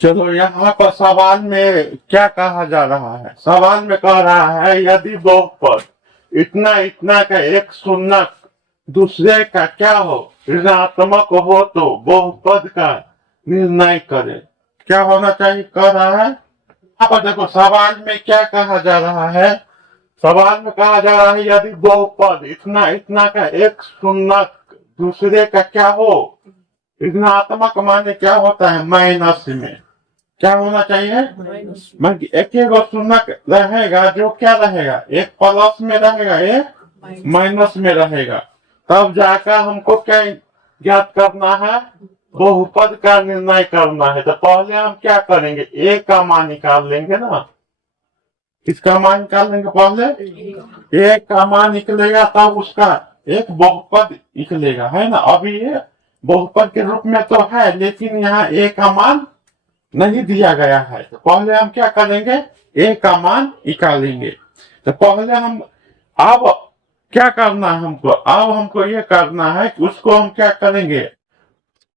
चलो यहाँ पर सवाल में क्या कहा जा रहा है। सवाल में कह रहा है यदि बहुपद इतना इतना का एक शून्यक दूसरे का क्या हो, ऋणात्मक हो तो बहुपद का निर्णय करे। क्या होना चाहिए कह रहा है। यहाँ पर देखो सवाल में क्या कहा जा रहा है। सवाल में कहा जा रहा है यदि बहुपद इतना इतना का एक शून्यक दूसरे का क्या हो, ऋणात्मक माने क्या होता है माइनस में। क्या होना चाहिए एक एक शून्यक रहेगा जो क्या रहेगा, एक प्लस में रहेगा एक माइनस में रहेगा। तब जाकर हमको क्या ज्ञात करना है, बहुपद का निर्णय करना है। तो पहले हम क्या करेंगे, ए का मान निकाल लेंगे ना। इसका मान निकाल लेंगे पहले, ए का मान निकलेगा तब उसका एक बहुपद निकलेगा, है ना। अभी ये बहुपद के रूप में तो है लेकिन यहाँ ए का मान नहीं दिया गया है। तो पहले हम क्या करेंगे, ए का मान निकालेंगे। तो पहले हम अब क्या करना है हमको, अब हमको ये करना है कि उसको हम क्या करेंगे,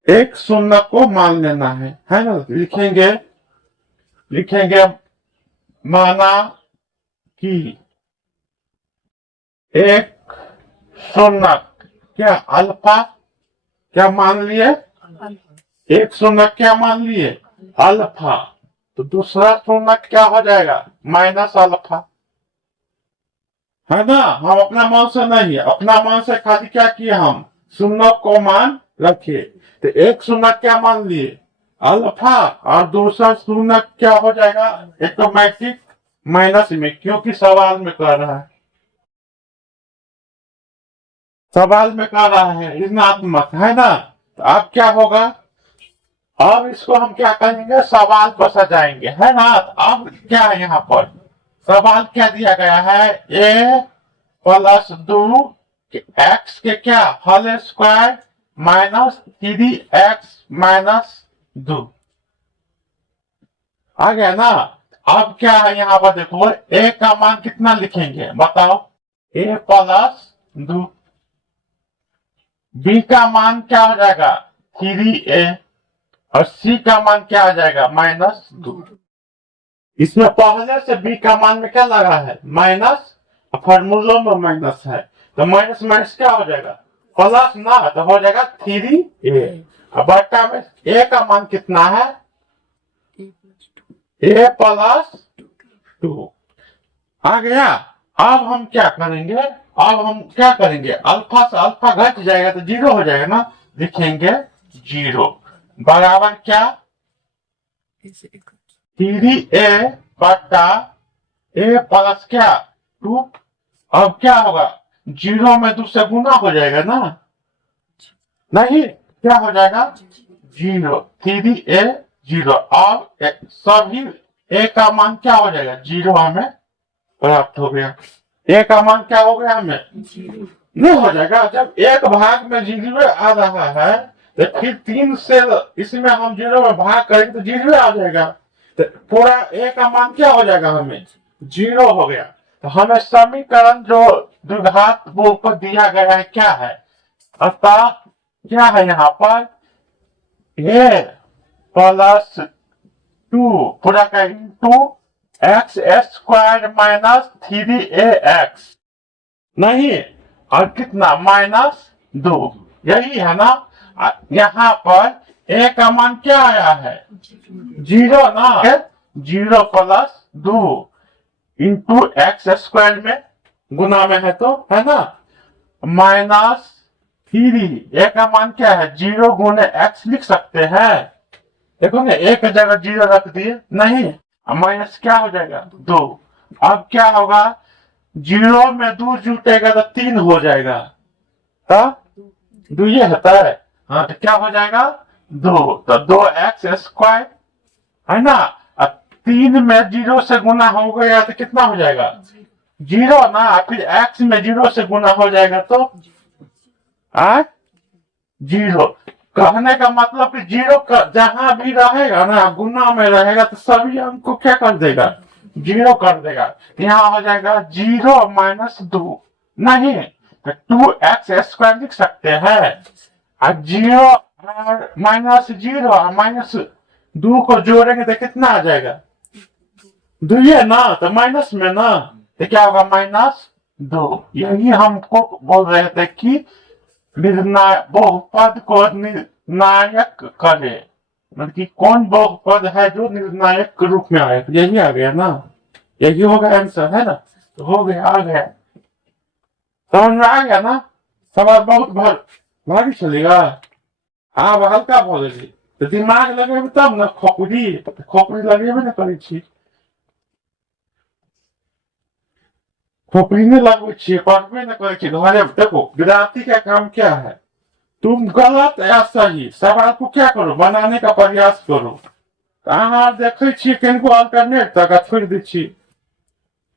एक शून्य को मान लेना है ना। लिखेंगे लिखेंगे माना कि एक शून्य क्या अल्फा, क्या मान लिए, एक शून्य क्या मान लिए अल्फा। तो दूसरा शून्य क्या हो जाएगा माइनस अल्फा, है ना। हम अपना मान से नहीं, अपना मान से खाली क्या किए, हम शून्य को मान रखे। तो एक शून्य क्या मान लिए अल्फा और दूसरा शून्य क्या हो जाएगा ऑटोमेटिक माइनस में, क्योंकि सवाल में कह रहा है, सवाल में कह रहा है ऋणात्मक, है ना। तो अब क्या होगा, अब इसको हम क्या करेंगे सवाल पर सजाएंगे, है ना। अब क्या है यहाँ पर सवाल क्या दिया गया है, ए प्लस 2 एक्स के क्या whole square minus 3x minus 2 आ गया ना। अब क्या है यहाँ पर देखो, ए का मान कितना लिखेंगे बताओ, ए प्लस 2, बी का मान क्या हो जाएगा 3a और सी का मान क्या आ जाएगा माइनस 2। इसमें पहले से बी का मान में क्या लगा है माइनस, फॉर्मूलों में माइनस है तो माइनस माइनस क्या हो जाएगा प्लस ना, तो हो जाएगा 3a। अब बट्टा में ए का मान कितना है, ए प्लस 2 आ गया। अब हम क्या करेंगे, अब हम क्या करेंगे, अल्फा से अल्फा घट जाएगा तो जीरो हो जाएगा ना। लिखेंगे जीरो बराबर क्या 3a बट्टा ए प्लस क्या 2। अब क्या होगा, जीरो में 2 से गुना हो जाएगा ना, नहीं क्या हो जाएगा जीरो, 3a जीरो। अब सभी ए का मान क्या हो जाएगा जीरो हमें प्राप्त हो गया। ए का मान क्या हो गया हमें नहीं हो जाएगा, जब एक भाग में जीरो आ रहा है तो फिर 3 से इसमें हम जीरो में भाग करेंगे तो जीरो आ जाएगा। तो पूरा ए का मान क्या हो जाएगा हमें जीरो हो गया। तो हमें समीकरण जो द्विघात बहुपद दिया गया है क्या है, अतः क्या है यहाँ पर ए प्लस 2 पूरा का into x square minus 3ax नहीं और कितना माइनस 2, यही है ना। यहाँ पर ए का मान क्या आया है जीरो ना, zero plus 2 into x square में गुना में है तो है ना माइनस 3। ए का मान क्या है जीरो गुने एक्स लिख सकते हैं, देखो ना एक जगह जीरो रख दिए नहीं, माइनस क्या हो जाएगा 2। अब क्या होगा, जीरो में 2 जुटेगा तो 3 हो जाएगा, तो 2 ये होता है, हाँ तो क्या हो जाएगा 2, तो 2x स्क्वायर है ना। अब 3 में जीरो से गुना हो गया तो कितना हो जाएगा जीरो ना, फिर x में जीरो से गुना हो जाएगा तो जीरो। कहने का मतलब कि जीरो जहां भी रहेगा ना गुना में रहेगा तो सभी अंक को क्या कर देगा जीरो कर देगा। यहाँ हो जाएगा जीरो माइनस 2 नहीं तो 2x स्क्वायर लिख सकते हैं, और जीरो माइनस जीरो माइनस दो को जोड़ेंगे तो कितना आ जाएगा? 2 ही है ना, तो माइनस में ना, तो क्या होगा? -2। यही हमको बोल रहे थे कि निर्णायक बहुपद को निर्णायक करे, मतलब कि कौन बहुपद है जो निर्णायक के रूप में आए, तो यही आ गया ना, यही होगा आंसर, है ना? तो हो गया, आ गया, समझ में आ गया ना? सवाल बहुत भारी चलेगा, आप हल्का बोलेगी तो दिमाग लगेबे तब ना, खोपड़ी लगेबे ना करे छी, खोपड़ी नहीं लगवे छी, पढ़बे न करे छी घरे। देखो विद्यार्थी का काम क्या है, तुम गलत या सही सवाल को क्या करो, बनाने का प्रयास करो। अहाँ देखे छी किनको अल्टरनेट तक छोड़ दी छी,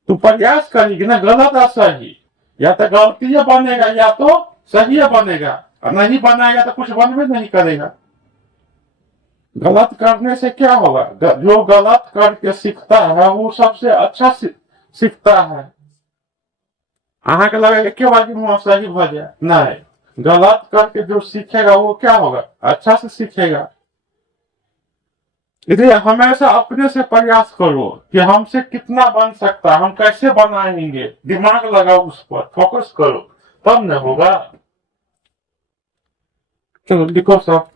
तू प्रयास करेगी ना, गलत या सही, या तो गलती बनेगा या तो सही बनेगा, और नहीं बनाएगा तो कुछ बनवे नहीं करेगा। गलत करने से क्या होगा? जो गलत करके सीखता है वो सबसे अच्छा सीखता है। अहाँ के लगे एक बार मुँह सही भ जाए, नहीं, गलत करके जो सीखेगा वो क्या होगा? अच्छा से सीखेगा। इसलिए हमेशा अपने से प्रयास करो कि हमसे कितना बन सकता है, हम कैसे बनाएंगे, दिमाग लगाओ, उस पर फोकस करो, तब न होगा। चलो लिखो सब।